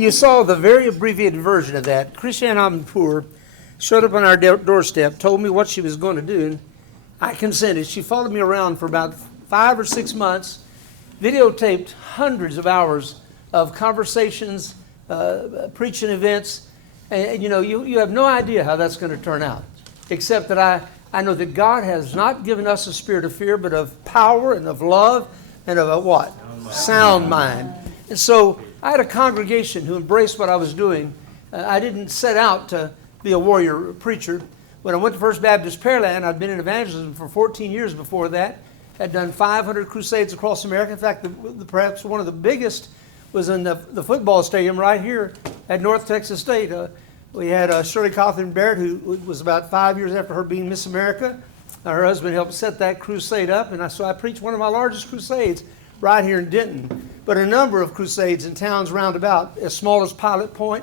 You saw the very abbreviated version of that. Christiane Amanpour showed up on our doorstep, told me what she was going to do, and I consented. She followed me around for about 5 or 6 months, videotaped hundreds of hours of conversations, preaching events, and you have no idea how that's going to turn out, except that I know that God has not given us a spirit of fear, but of power and of love and of a what? Sound mind. And so I had a congregation who embraced what I was doing. I didn't set out to be a warrior preacher. When I went to First Baptist Pearland, I'd been in evangelism for 14 years before that. Had done 500 crusades across America. In fact, perhaps one of the biggest was in the football stadium right here at North Texas State. We had Shirley Cawthon Barrett, who was about 5 years after her being Miss America. Her husband helped set that crusade up, and so I preached one of my largest crusades right here in Denton. But a number of crusades in towns round about, as small as Pilot Point.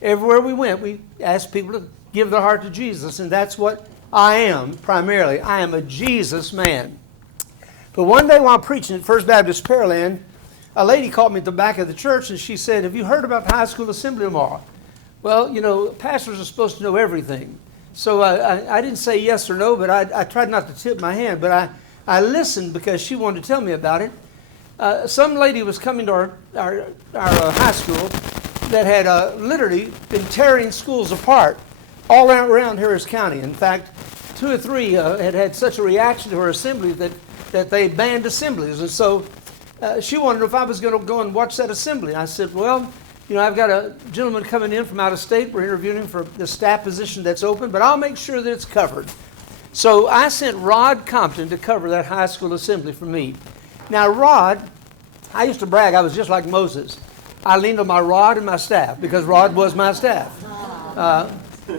Everywhere we went, we asked people to give their heart to Jesus, and that's what I am primarily. I am a Jesus man. But one day while preaching at First Baptist Pearland, a lady called me at the back of the church, and she said, "Have you heard about the high school assembly tomorrow?" Well, pastors are supposed to know everything. So I didn't say yes or no, but I tried not to tip my hand. But I listened because she wanted to tell me about it. Some lady was coming to our high school that had literally been tearing schools apart all around Harris County. In fact, 2 or 3 had such a reaction to her assembly that they banned assemblies. And so she wondered if I was going to go and watch that assembly. And I said, well, I've got a gentleman coming in from out of state. We're interviewing him for the staff position that's open, but I'll make sure that it's covered. So I sent Rod Compton to cover that high school assembly for me. Now, Rod, I used to brag I was just like Moses. I leaned on my rod and my staff because Rod was my staff.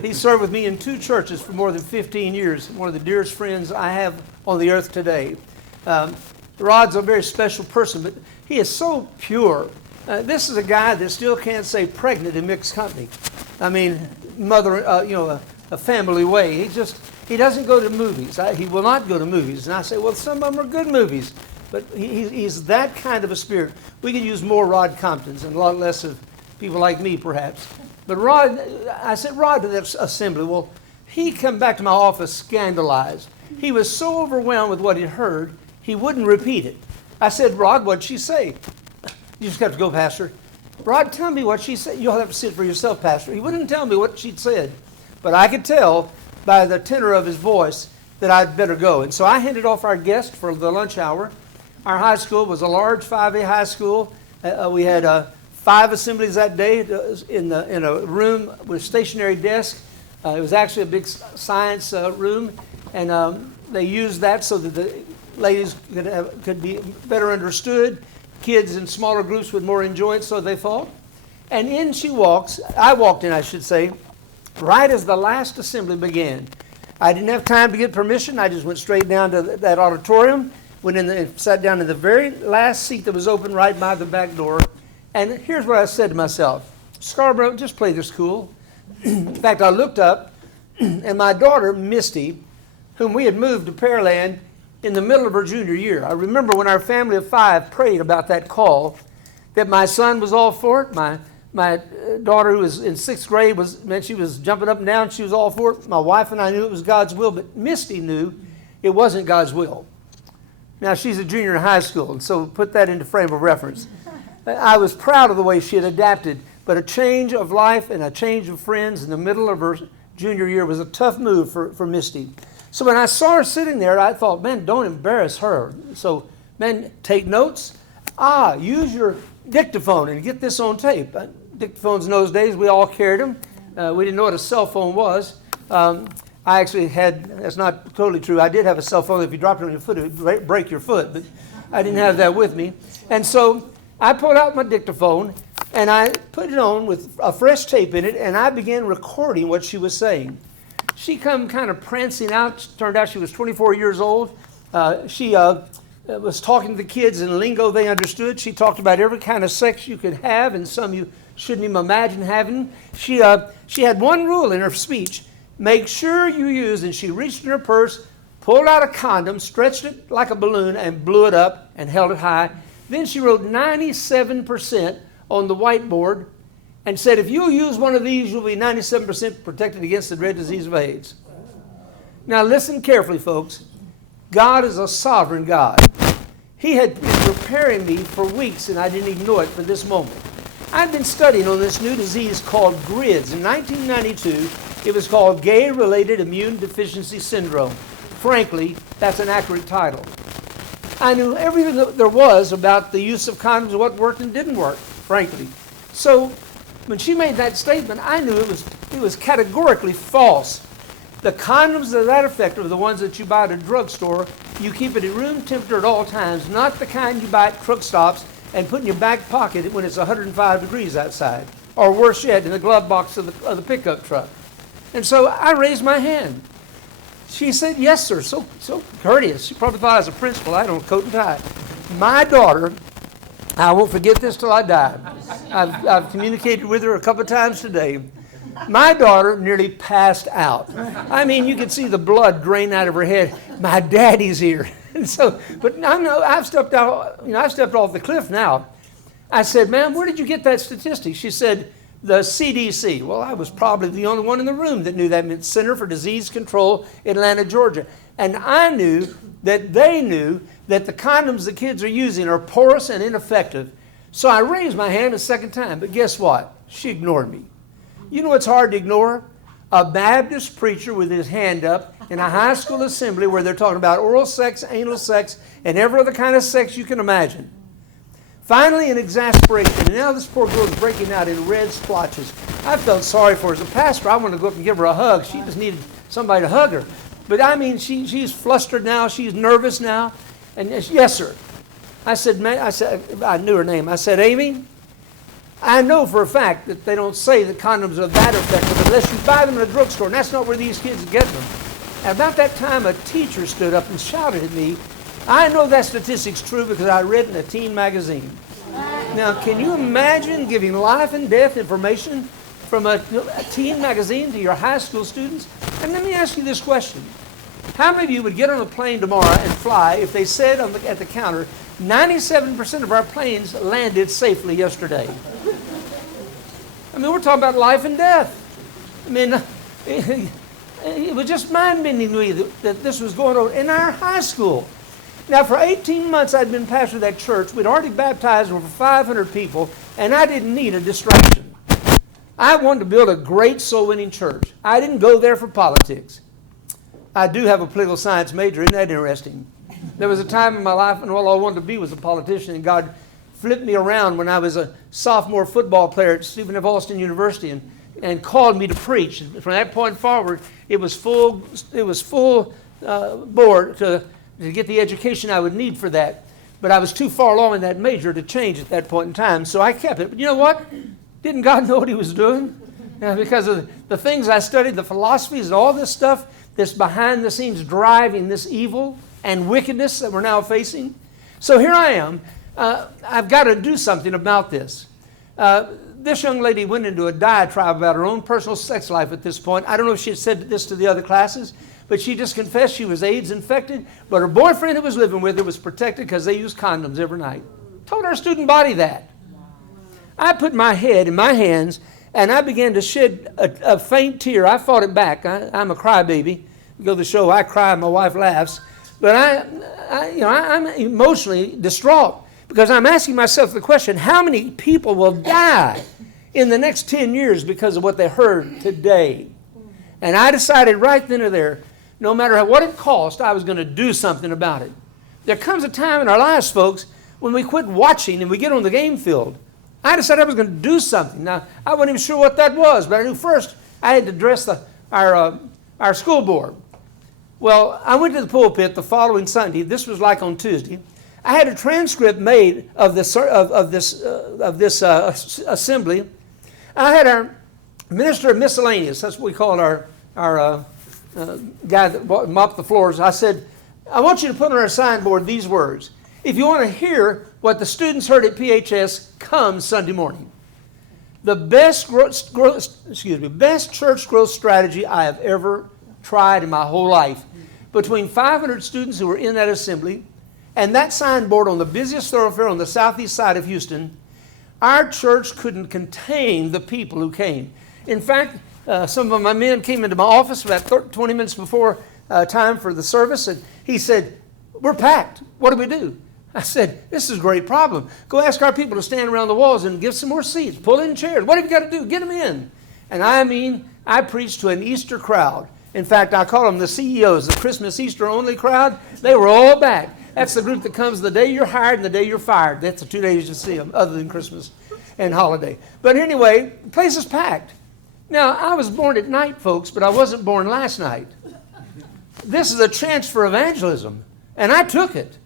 He served with me in 2 churches for more than 15 years, one of the dearest friends I have on the earth today. Rod's a very special person, but he is so pure. This is a guy that still can't say pregnant in mixed company. I mean, a family way. He doesn't go to movies. He will not go to movies. And I say, well, some of them are good movies. But he's that kind of a spirit. We could use more Rod Comptons and a lot less of people like me, perhaps. But I said, Rod, to that assembly. Well, he come back to my office scandalized. He was so overwhelmed with what he'd heard, he wouldn't repeat it. I said, Rod, what'd she say? You just have to go, Pastor. Rod, tell me what she said. You'll have to see it for yourself, Pastor. He wouldn't tell me what she'd said. But I could tell by the tenor of his voice that I'd better go. And so I handed off our guest for the lunch hour. Our high school was a large 5A high school. We had 5 assemblies that day in a room with stationary desks. It was actually a big science room, and they used that so that the ladies could be better understood. Kids in smaller groups would more enjoy it, so they thought. And in she walks. I walked in, I should say, right as the last assembly began. I didn't have time to get permission. I just went straight down to that auditorium, went in and sat down in the very last seat that was open right by the back door. And here's what I said to myself. Scarborough, just play this cool. In fact, I looked up, and my daughter, Misty, whom we had moved to Pearland in the middle of her junior year. I remember when our family of 5 prayed about that call, that my son was all for it. My daughter, who was in 6th grade, she was jumping up and down. She was all for it. My wife and I knew it was God's will, but Misty knew it wasn't God's will. Now, she's a junior in high school, and so put that into frame of reference. I was proud of the way she had adapted, but a change of life and a change of friends in the middle of her junior year was a tough move for Misty. So when I saw her sitting there, I thought, man, don't embarrass her. So, man, take notes. Use your dictaphone and get this on tape. Dictaphones in those days, we all carried them. We didn't know what a cell phone was. I actually that's not totally true. I did have a cell phone. If you dropped it on your foot, it would break your foot. But I didn't have that with me. And so I pulled out my dictaphone, and I put it on with a fresh tape in it, and I began recording what she was saying. She come kind of prancing out. Turned out she was 24 years old. She was talking to the kids in lingo they understood. She talked about every kind of sex you could have, and some you shouldn't even imagine having. She had one rule in her speech. Make sure you use, and she reached in her purse, pulled out a condom, stretched it like a balloon, and blew it up and held it high. Then she wrote 97% on the whiteboard, and said, if you'll use one of these, you'll be 97% protected against the dread disease of AIDS. Now listen carefully, folks. God is a sovereign God. He had been preparing me for weeks, and I didn't even know it for this moment. I'd been studying on this new disease called GRIDS. In 1992, it was called Gay-Related Immune Deficiency Syndrome. Frankly, that's an accurate title. I knew everything that there was about the use of condoms, what worked and didn't work, frankly. So when she made that statement, I knew it was categorically false. The condoms that are that effective are the ones that you buy at a drugstore. You keep it at room temperature at all times, not the kind you buy at truck stops and put in your back pocket when it's 105 degrees outside, or worse yet, in the glove box of the pickup truck. And so I raised my hand. She said, yes, sir, so courteous. She probably thought I was a principal. I don't coat and tie. My daughter, I won't forget this till I die. I've communicated with her a couple of times today. My daughter nearly passed out. I mean, you could see the blood drain out of her head. My daddy's here. And so, but I've stepped out. I've stepped off the cliff now. I said, ma'am, where did you get that statistic? She said, the CDC. Well, I was probably the only one in the room that knew that. Meant Center for Disease Control, Atlanta, Georgia. And I knew that they knew that the condoms the kids are using are porous and ineffective. So I raised my hand a second time. But guess what? She ignored me. You know what's hard to ignore? A Baptist preacher with his hand up in a high school assembly where they're talking about oral sex, anal sex, and every other kind of sex you can imagine. Finally, in exasperation, and now this poor girl is breaking out in red splotches. I felt sorry for her. As a pastor, I wanted to go up and give her a hug. She just needed somebody to hug her. But I mean, she's flustered now. She's nervous now. And yes, sir. I said, I knew her name. I said, Amy, I know for a fact that they don't say that condoms are that effective unless you buy them in a drugstore, and that's not where these kids get them. And about that time, a teacher stood up and shouted at me, I know that statistic's true because I read it in a teen magazine. Now, can you imagine giving life and death information from a teen magazine to your high school students? And let me ask you this question. How many of you would get on a plane tomorrow and fly if they said at the counter, 97% of our planes landed safely yesterday? I mean, we're talking about life and death. I mean, it was just mind-bending to me that this was going on in our high school. Now, for 18 months, I'd been pastor of that church. We'd already baptized over 500 people, and I didn't need a distraction. I wanted to build a great soul-winning church. I didn't go there for politics. I do have a political science major. Isn't that interesting? There was a time in my life when all I wanted to be was a politician, and God flipped me around when I was a sophomore football player at Stephen F. Austin University and called me to preach. And from that point forward, it was full board to get the education I would need for that. But I was too far along in that major to change at that point in time, so I kept it. But you know what? Didn't God know what he was doing? Because of the things I studied, the philosophies and all this stuff that's behind the scenes driving this evil and wickedness that we're now facing. So here I am. I've got to do something about this. This young lady went into a diatribe about her own personal sex life at this point. I don't know if she had said this to the other classes, but she just confessed she was AIDS infected, but her boyfriend who was living with her was protected because they used condoms every night. Told our student body that. I put my head in my hands and I began to shed a faint tear. I fought it back. I'm a crybaby. You go to the show, I cry, my wife laughs. But I'm emotionally distraught because I'm asking myself the question, how many people will die in the next 10 years because of what they heard today? And I decided right then and there, no matter what it cost, I was going to do something about it. There comes a time in our lives, folks, when we quit watching and we get on the game field. I decided I was going to do something. Now, I wasn't even sure what that was, but I knew first I had to address our school board. Well, I went to the pulpit the following Sunday. This was like on Tuesday. I had a transcript made of this assembly. I had our minister of miscellaneous. That's what we called our guy that mopped the floors. I said, I want you to put on our signboard these words. If you want to hear what the students heard at PHS, come Sunday morning. The best church growth strategy I have ever tried in my whole life. Between 500 students who were in that assembly and that signboard on the busiest thoroughfare on the southeast side of Houston, Our church couldn't contain the people who came. In fact, some of my men came into my office about 20 minutes before time for the service, and he said, "We're packed. What do we do?" I said, "This is a great problem. Go ask our people to stand around the walls and give some more seats. Pull in chairs. What have you got to do? Get them in." And I preached to an Easter crowd. In fact, I call them the CEOs, the Christmas Easter only crowd. They were all back. That's the group that comes the day you're hired and the day you're fired. That's the 2 days you see them, other than Christmas and holiday. But anyway, the place is packed. Now, I was born at night, folks, but I wasn't born last night. This is a chance for evangelism, and I took it.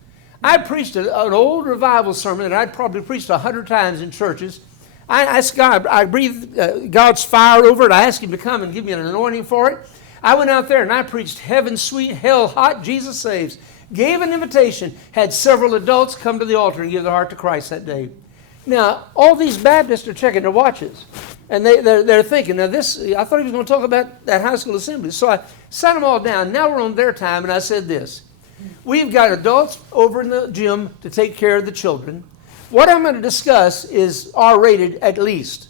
I preached an old revival sermon that I'd probably preached 100 times in churches. I asked God, I breathed God's fire over it. I asked him to come and give me an anointing for it. I went out there and I preached heaven sweet, hell hot, Jesus saves. Gave an invitation, had several adults come to the altar and give their heart to Christ that day. Now, all these Baptists are checking their watches. And they're thinking, now this, I thought he was going to talk about that high school assembly. So I sat them all down. Now we're on their time, and I said this. We've got adults over in the gym to take care of the children. What I'm going to discuss is R-rated at least.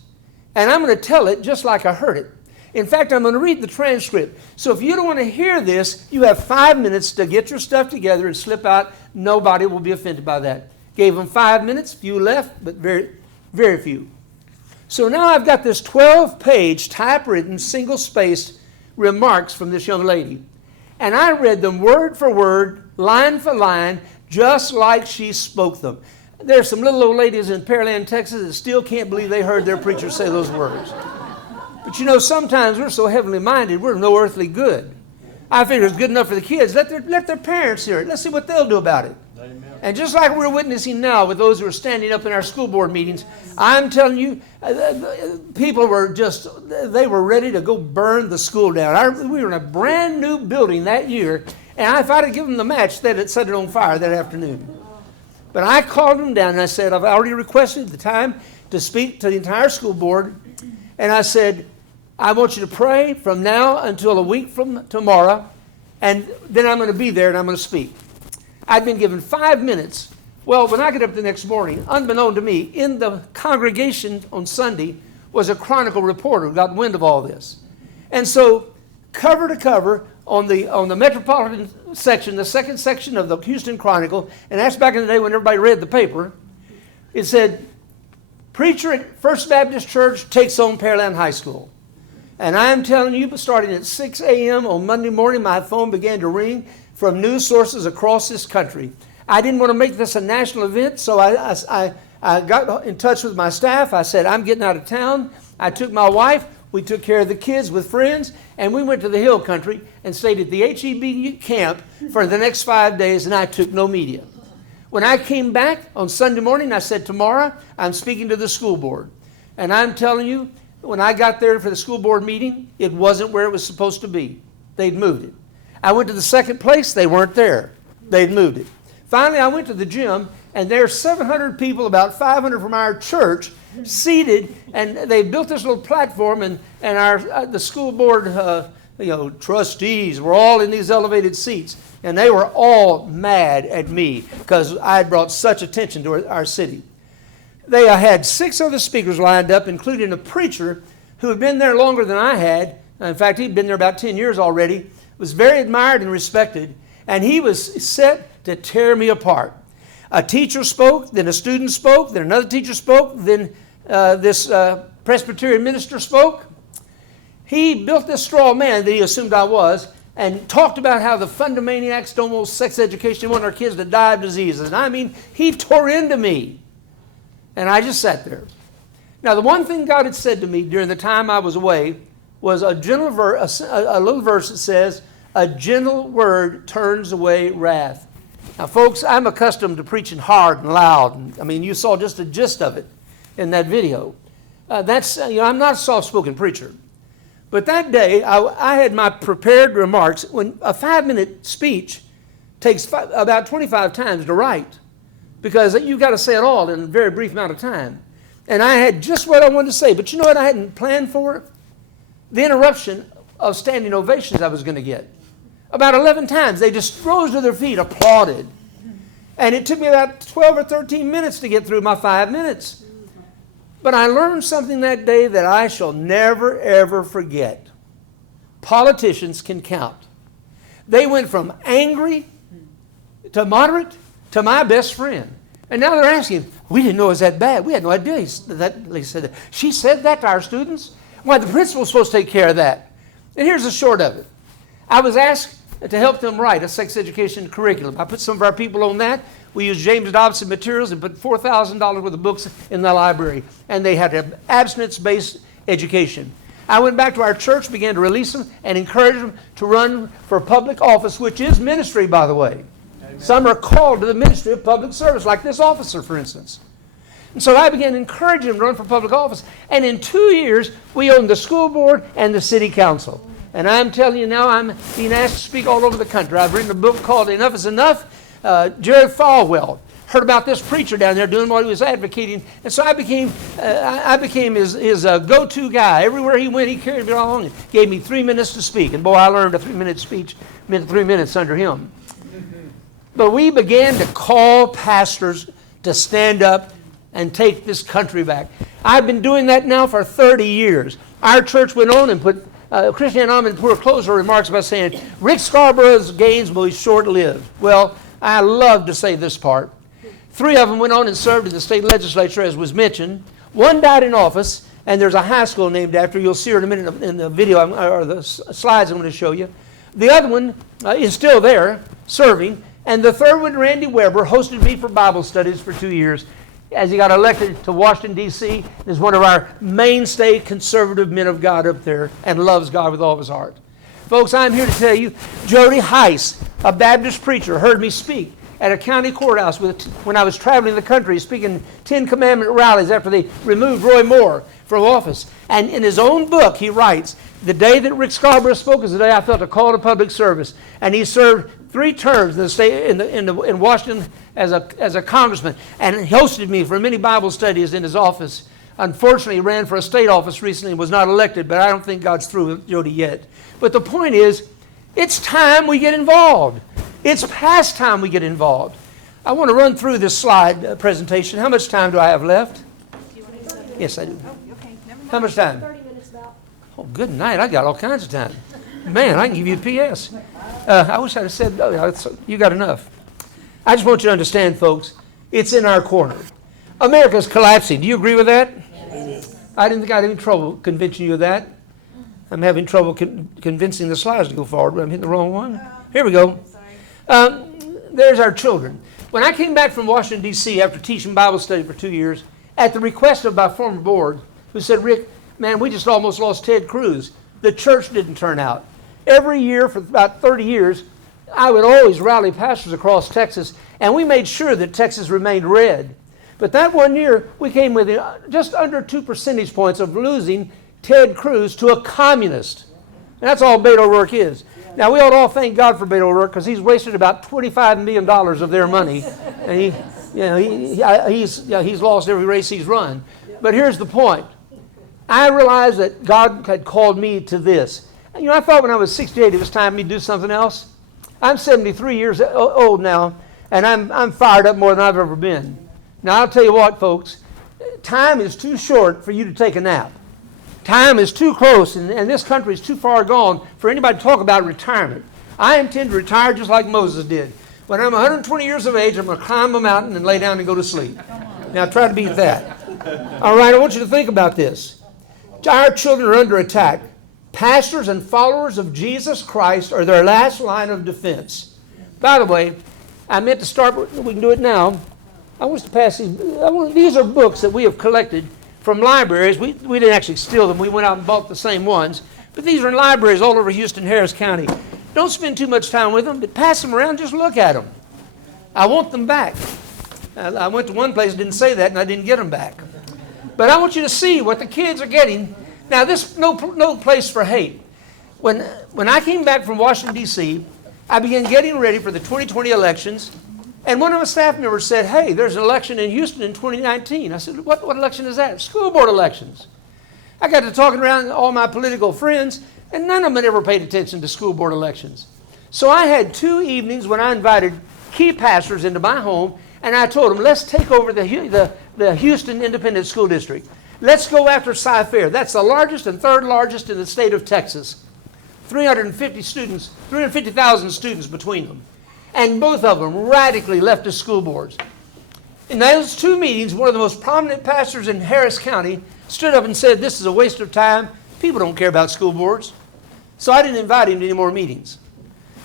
And I'm going to tell it just like I heard it. In fact, I'm going to read the transcript. So if you don't want to hear this, you have 5 minutes to get your stuff together and slip out. Nobody will be offended by that. Gave them 5 minutes. Few left, but very, very few. So now I've got this 12-page typewritten, single-spaced remarks from this young lady. And I read them word for word, line for line, just like she spoke them. There's some little old ladies in Pearland, Texas that still can't believe they heard their preacher say those words. But you know, sometimes we're so heavenly minded, we're no earthly good. I figure it's good enough for the kids. Let their parents hear it. Let's see what they'll do about it. Amen. And just like we're witnessing now with those who are standing up in our school board meetings, I'm telling you, people were they were ready to go burn the school down. We were in a brand new building that year, and if I'd have given them the match, they'd have set it on fire that afternoon. But I called them down and I said, I've already requested the time to speak to the entire school board. And I said, I want you to pray from now until a week from tomorrow, and then I'm going to be there and I'm going to speak. I'd been given 5 minutes. Well, when I get up the next morning, unbeknown to me, in the congregation on Sunday was a Chronicle reporter who got wind of all this. And so, cover to cover, on the metropolitan section, the second section of the Houston Chronicle, and that's back in the day when everybody read the paper, it said, "Preacher at First Baptist Church takes on Pearland High School." And I'm telling you, starting at 6 a.m. on Monday morning, my phone began to ring from news sources across this country. I didn't want to make this a national event, so I got in touch with my staff. I said, I'm getting out of town. I took my wife. We took care of the kids with friends, and we went to the hill country and stayed at the HEB camp for the next 5 days, and I took no media. When I came back on Sunday morning, I said, tomorrow I'm speaking to the school board. And I'm telling you, when I got there for the school board meeting, it wasn't where it was supposed to be. They'd moved it. I went to the second place. They weren't there. They'd moved it. Finally, I went to the gym, and there's 700 people, about 500 from our church, seated, and they built this little platform, and the school board trustees were all in these elevated seats, and they were all mad at me because I had brought such attention to our city. They had 6 other speakers lined up, including a preacher who had been there longer than I had. In fact, he'd been there about 10 years already, was very admired and respected, and he was set to tear me apart. A teacher spoke, then a student spoke, then another teacher spoke, then this Presbyterian minister spoke. He built this straw man that he assumed I was and talked about how the fundamaniacs don't want sex education, they want our kids to die of diseases. And I mean, he tore into me. And I just sat there. Now, the one thing God had said to me during the time I was away was a little verse that says, "A gentle word turns away wrath." Now, folks, I'm accustomed to preaching hard and loud. And, I mean, you saw just a gist of it in that video. I'm not a soft-spoken preacher. But that day, I had my prepared remarks. When a 5-minute speech takes about 25 times to write, because you've got to say it all in a very brief amount of time. And I had just what I wanted to say. But you know what I hadn't planned for? The interruption of standing ovations I was going to get. About 11 times, they just rose to their feet, applauded. And it took me about 12 or 13 minutes to get through my 5 minutes. But I learned something that day that I shall never, ever forget. Politicians can count. They went from angry to moderate to my best friend. And now they're asking, we didn't know it was that bad. We had no idea they said that. She said that to our students? Why, the principal's supposed to take care of that. And here's the short of it. I was asked to help them write a sex education curriculum. I put some of our people on that. We used James Dobson materials and put $4,000 worth of books in the library. And they had an abstinence-based education. I went back to our church, began to release them and encourage them to run for public office, which is ministry, by the way. Amen. Some are called to the ministry of public service, like this officer, for instance. And so I began encouraging them to run for public office. And in 2 years, we owned the school board and the city council. And I'm telling you now, I'm being asked to speak all over the country. I've written a book called Enough is Enough. Jerry Falwell heard about this preacher down there doing what he was advocating. And so I became his go-to guy. Everywhere he went, he carried me along and gave me 3 minutes to speak. And boy, I learned a 3-minute speech meant 3 minutes under him. But we began to call pastors to stand up and take this country back. I've been doing that now for 30 years. Our church went on and put, Christiane Amanpour closed her remarks by saying, Rick Scarborough's gains will be short-lived. Well, I love to say this part. 3 of them went on and served in the state legislature, as was mentioned. 1 died in office, and there's a high school named after. You'll see her in a minute in the video, or the slides I'm going to show you. The other one is still there, serving. And the 3rd one, Randy Weber, hosted me for Bible studies for 2 years as he got elected to Washington, D.C. is one of our mainstay conservative men of God up there and loves God with all of his heart. Folks, I'm here to tell you, Jody Heiss, a Baptist preacher, heard me speak at a county courthouse when I was traveling the country speaking 10 Commandment rallies after they removed Roy Moore from office. And in his own book, he writes, the day that Rick Scarborough spoke is the day I felt a call to public service. And he served 3 terms in the state in Washington as a congressman, and he hosted me for many Bible studies in his office. Unfortunately, he ran for a state office recently and was not elected, but I don't think God's through with Jody yet. But the point is, it's time we get involved. It's past time we get involved. I want to run through this slide presentation. How much time do I have left? Yes, I do. Okay, never mind. How much time? 30 minutes about. Oh, good night. I got all kinds of time. Man, I can give you a PS. I wish I'd have said, you got enough. I just want you to understand, folks, it's in our corner. America's collapsing. Do you agree with that? Yes. I didn't think I had any trouble convincing you of that. I'm having trouble convincing the slides to go forward, but I'm hitting the wrong one. Here we go. There's our children. When I came back from Washington, D.C. after teaching Bible study for 2 years, at the request of my former board, who said, Rick, man, we just almost lost Ted Cruz. The church didn't turn out. Every year for about 30 years, I would always rally pastors across Texas, and we made sure that Texas remained red. But that one year, we came within just under 2 percentage points of losing Ted Cruz to a communist. And that's all Beto O'Rourke is. Now, we ought to all thank God for Beto O'Rourke because he's wasted about $25 million of their money. And he's lost every race he's run. But here's the point. I realized that God had called me to this. You know, I thought when I was 68 it was time for me to do something else. I'm 73 years old now, and I'm fired up more than I've ever been. Now, I'll tell you what, folks. Time is too short for you to take a nap. Time is too close, and this country is too far gone for anybody to talk about retirement. I intend to retire just like Moses did. When I'm 120 years of age, I'm going to climb a mountain and lay down and go to sleep. Now, try to beat that. All right, I want you to think about this. Our children are under attack. Pastors and followers of Jesus Christ are their last line of defense. By the way, I meant to start, we can do it now. I want to pass these. These are books that we have collected from libraries. We didn't actually steal them. We went out and bought the same ones. But these are in libraries all over Houston, Harris County. Don't spend too much time with them, but pass them around, just look at them. I want them back. I went to one place, didn't say that, and I didn't get them back. But I want you to see what the kids are getting. Now, this no place for hate. When I came back from Washington, D.C., I began getting ready for the 2020 elections, and one of my staff members said, hey, there's an election in Houston in 2019. I said, what election is that? School board elections. I got to talking around all my political friends, and none of them had ever paid attention to school board elections. So I had 2 evenings when I invited key pastors into my home, and I told them, let's take over the Houston Independent School District. Let's go after Sci-Fair. That's the largest and third largest in the state of Texas. 350,000 students between them. And both of them radically leftist school boards. In those two meetings, one of the most prominent pastors in Harris County stood up and said, this is a waste of time. People don't care about school boards. So I didn't invite him to any more meetings.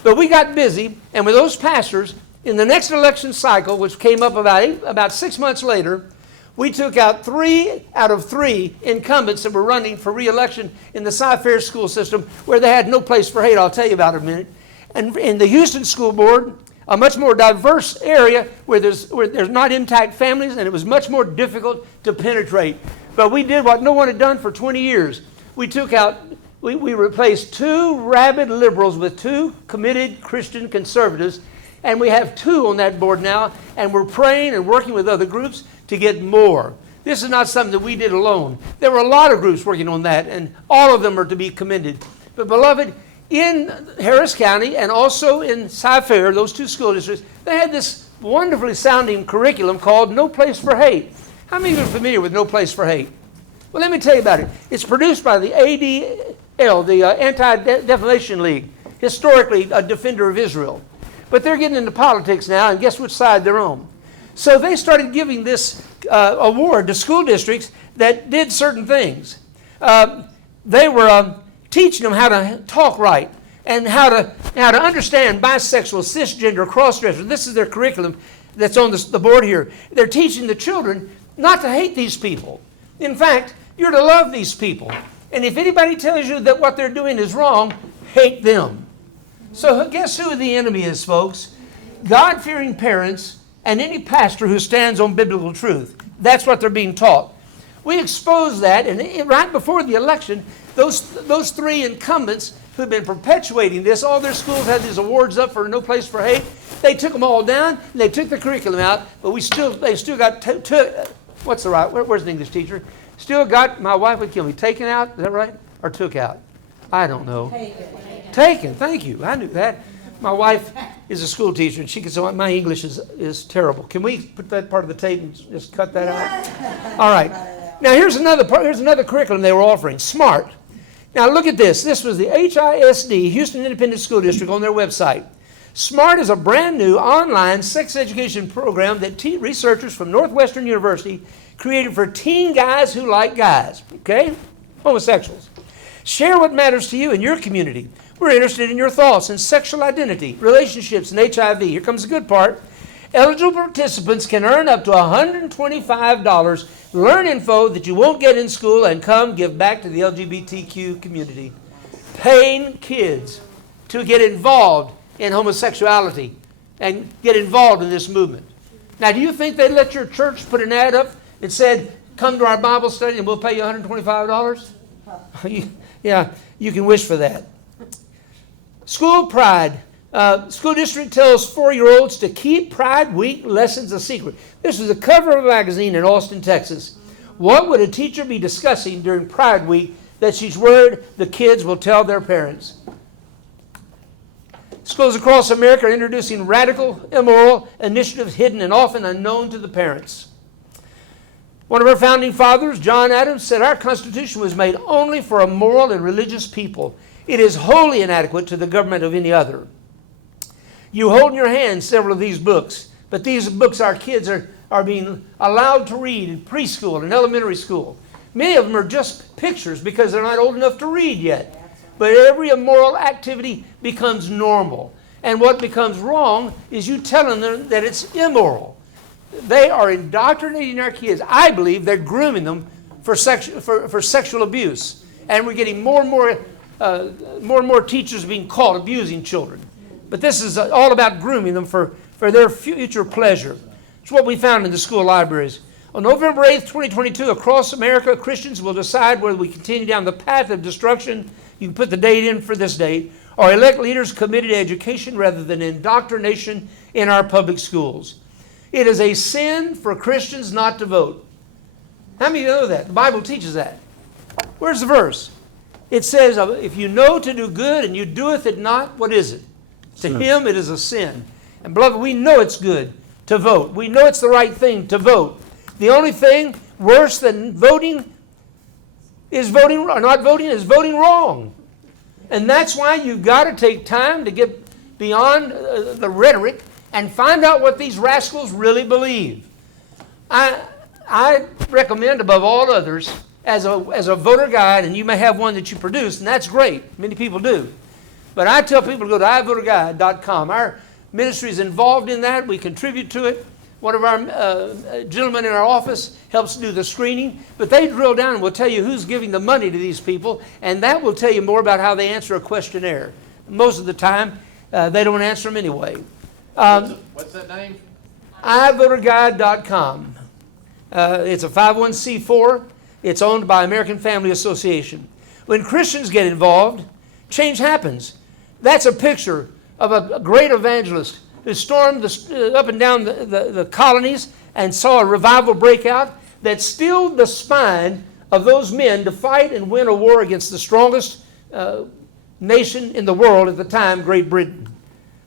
But we got busy, and with those pastors, in the next election cycle, which came up about 6 months later, we took out 3 out of 3 incumbents that were running for re-election in the Sci-Fair school system, where they had no place for hate. I'll tell you about it in a minute. And in the Houston School Board, a much more diverse area where there's not intact families, and it was much more difficult to penetrate. But we did what no one had done for 20 years. We replaced 2 rabid liberals with 2 committed Christian conservatives, and we have 2 on that board now, and we're praying and working with other groups to get more. This is not something that we did alone. There were a lot of groups working on that, and all of them are to be commended. But beloved, in Harris County and also in Sci-Fair, those 2 school districts, they had this wonderfully sounding curriculum called No Place for Hate. How many of you are familiar with No Place for Hate? Well, let me tell you about it. It's produced by the ADL, the Anti-Defamation League, historically a defender of Israel. But they're getting into politics now, and guess which side they're on? So they started giving this award to school districts that did certain things. They were teaching them how to talk right and how to understand bisexual, cisgender, cross-dressers. This is their curriculum that's on the board here. They're teaching the children not to hate these people. In fact, you're to love these people. And if anybody tells you that what they're doing is wrong, hate them. So guess who the enemy is, folks? God-fearing parents and any pastor who stands on biblical truth. That's what they're being taught. We exposed that, and right before the election, those 3 incumbents who've been perpetuating this, all their schools had these awards up for No Place for Hate. They took them all down, and they took the curriculum out, but they still got, where's the English teacher? Still got, my wife would kill me, taken out, is that right? Or took out? I don't know. Taken, thank you. I knew that. My wife is a school teacher, and she can say, my English is terrible. Can we put that part of the tape and just cut that out? All right. Now, here's another curriculum they were offering, SMART. Now, look at this. This was the HISD, Houston Independent School District, on their website. SMART is a brand new online sex education program that researchers from Northwestern University created for teen guys who like guys, okay? Homosexuals. Share what matters to you in your community. We're interested in your thoughts in sexual identity, relationships, and HIV. Here comes the good part. Eligible participants can earn up to $125, learn info that you won't get in school, and come give back to the LGBTQ community. Paying kids to get involved in homosexuality and get involved in this movement. Now, do you think they'd let your church put an ad up that said, come to our Bible study and we'll pay you $125? Yeah, you can wish for that. School pride. School district tells 4-year-olds to keep Pride Week lessons a secret. This is the cover of a magazine in Austin, Texas. What would a teacher be discussing during Pride Week that she's worried the kids will tell their parents? Schools across America are introducing radical, immoral initiatives hidden and often unknown to the parents. One of our founding fathers, John Adams, said our Constitution was made only for a moral and religious people. It is wholly inadequate to the government of any other. You hold in your hand several of these books, but these books our kids are being allowed to read in preschool and elementary school. Many of them are just pictures because they're not old enough to read yet. But every immoral activity becomes normal. And what becomes wrong is you telling them that it's immoral. They are indoctrinating our kids. I believe they're grooming them for sexual abuse. And we're getting more and more teachers being caught abusing children. But this is all about grooming them for their future pleasure. It's what we found in the school libraries. On November 8th, 2022, across America, Christians will decide whether we continue down the path of destruction. You can put the date in for this date, or elect leaders committed to education rather than indoctrination in our public schools. It is a sin for Christians not to vote. How many of you know that? The Bible teaches that. Where's the verse? It says, if you know to do good and you doeth it not, what is it? To him it is a sin. And beloved, we know it's good to vote. We know it's the right thing to vote. The only thing worse than voting is voting, or not voting, is voting wrong. And that's why you've got to take time to get beyond the rhetoric and find out what these rascals really believe. I recommend above all others, as a voter guide, and you may have one that you produce, and that's great. Many people do. But I tell people to go to ivoterguide.com. Our ministry is involved in that. We contribute to it. One of our gentlemen in our office helps do the screening. But they drill down and will tell you who's giving the money to these people, and that will tell you more about how they answer a questionnaire. Most of the time, they don't answer them anyway. What's that name? iVoterGuide.com. It's a 501c4. It's owned by American Family Association. When Christians get involved, change happens. That's a picture of a great evangelist who stormed up and down the colonies and saw a revival break out that steeled the spine of those men to fight and win a war against the strongest nation in the world at the time, Great Britain.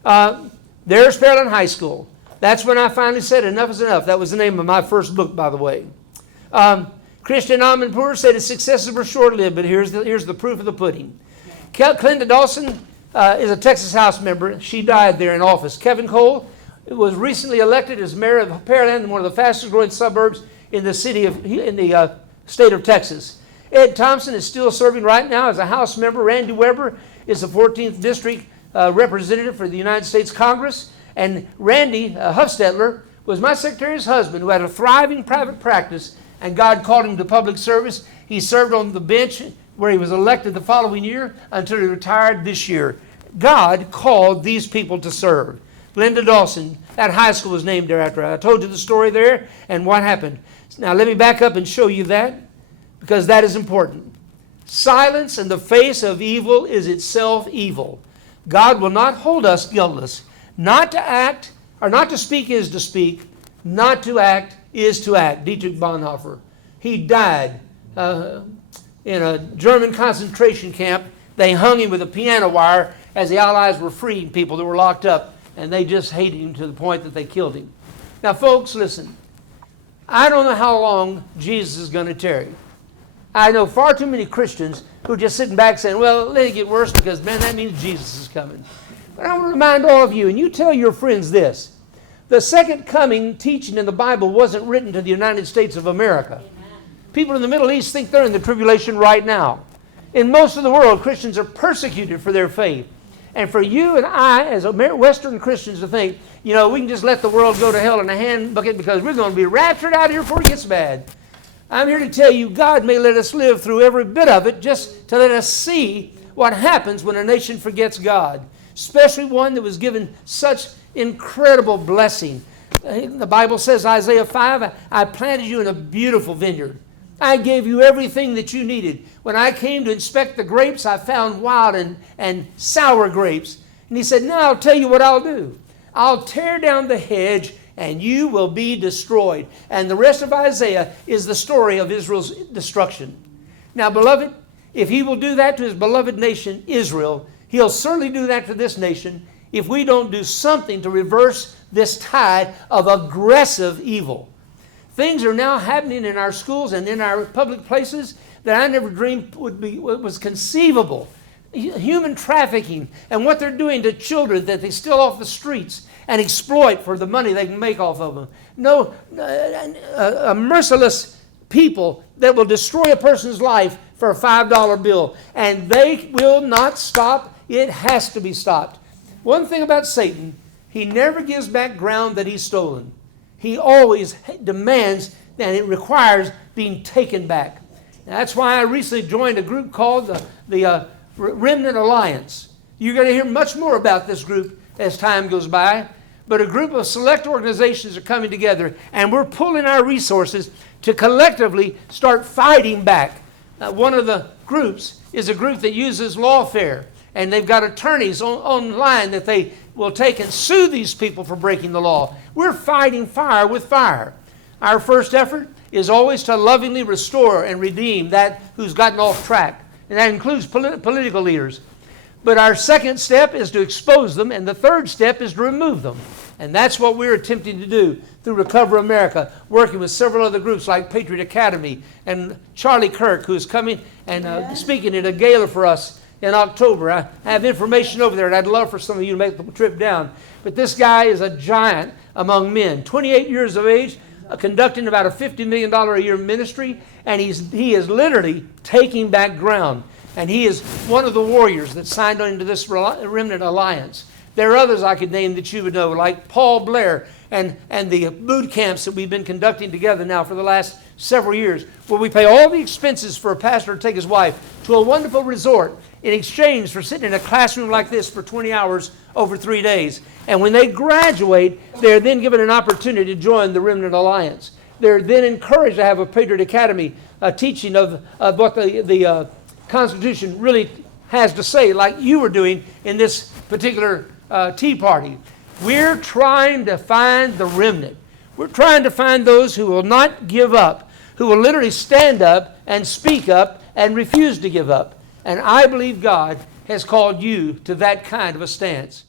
There's Fairland High School. That's when I finally said enough is enough. That was the name of my first book, by the way. Christian Amanpour said his successes were short-lived, but here's the proof of the pudding. Clinda Dawson is a Texas House member. She died there in office. Kevin Cole was recently elected as mayor of Pearland, one of the fastest-growing suburbs in the state of Texas. Ed Thompson is still serving right now as a House member. Randy Weber is the 14th District representative for the United States Congress. And Randy Huffstetler was my secretary's husband, who had a thriving private practice, and God called him to public service. He served on the bench where he was elected the following year until he retired this year. God called these people to serve. Glenda Dawson, that high school was named thereafter. I told you the story there and what happened. Now let me back up and show you that, because that is important. Silence in the face of evil is itself evil. God will not hold us guiltless. Not to act, or not to speak is to speak. Not to act is to act. Dietrich Bonhoeffer. He died in a German concentration camp. They hung him with a piano wire as the Allies were freeing people that were locked up, and they just hated him to the point that they killed him. Now, folks, listen. I don't know how long Jesus is going to tarry. I know far too many Christians who are just sitting back saying, well, let it get worse because, man, that means Jesus is coming. But I want to remind all of you, and you tell your friends this, the second coming teaching in the Bible wasn't written to the United States of America. Amen. People in the Middle East think they're in the tribulation right now. In most of the world, Christians are persecuted for their faith. And for you and I, as Western Christians, to think, we can just let the world go to hell in a hand bucket because we're going to be raptured out of here before it gets bad. I'm here to tell you, God may let us live through every bit of it just to let us see what happens when a nation forgets God, especially one that was given such incredible blessing. The Bible says, Isaiah 5, I planted you in a beautiful vineyard. I gave you everything that you needed. When I came to inspect the grapes, I found wild and sour grapes. And he said, now I'll tell you what I'll do. I'll tear down the hedge and you will be destroyed. And the rest of Isaiah is the story of Israel's destruction. Now, beloved, if he will do that to his beloved nation, Israel, he'll certainly do that to this nation if we don't do something to reverse this tide of aggressive evil. Things are now happening in our schools and in our public places that I never dreamed was conceivable. Human trafficking and what they're doing to children that they steal off the streets and exploit for the money they can make off of them. No, a merciless people that will destroy a person's life for a $5 bill. And they will not stop. It has to be stopped. One thing about Satan, he never gives back ground that he's stolen. He always demands that it requires being taken back. And that's why I recently joined a group called the Remnant Alliance. You're going to hear much more about this group as time goes by. But a group of select organizations are coming together, and we're pulling our resources to collectively start fighting back. One of the groups is a group that uses lawfare, and they've got attorneys online that they will take and sue these people for breaking the law. We're fighting fire with fire. Our first effort is always to lovingly restore and redeem that who's gotten off track, and that includes political leaders. But our second step is to expose them, and the third step is to remove them. And that's what we're attempting to do through Recover America, working with several other groups like Patriot Academy and Charlie Kirk, who is coming and speaking at a gala for us in October. I have information over there, and I'd love for some of you to make the trip down. But this guy is a giant among men, 28 years of age, conducting about a $50 million a year ministry, and he is literally taking back ground. And he is one of the warriors that signed on into this Remnant Alliance. There are others I could name that you would know, like Paul Blair and the boot camps that we've been conducting together now for the last several years, where we pay all the expenses for a pastor to take his wife to a wonderful resort in exchange for sitting in a classroom like this for 20 hours over 3 days. And when they graduate, they're then given an opportunity to join the Remnant Alliance. They're then encouraged to have a Patriot Academy teaching of what the Constitution really has to say, like you were doing in this particular Tea Party. We're trying to find the remnant. We're trying to find those who will not give up, who will literally stand up and speak up and refuse to give up. And I believe God has called you to that kind of a stance.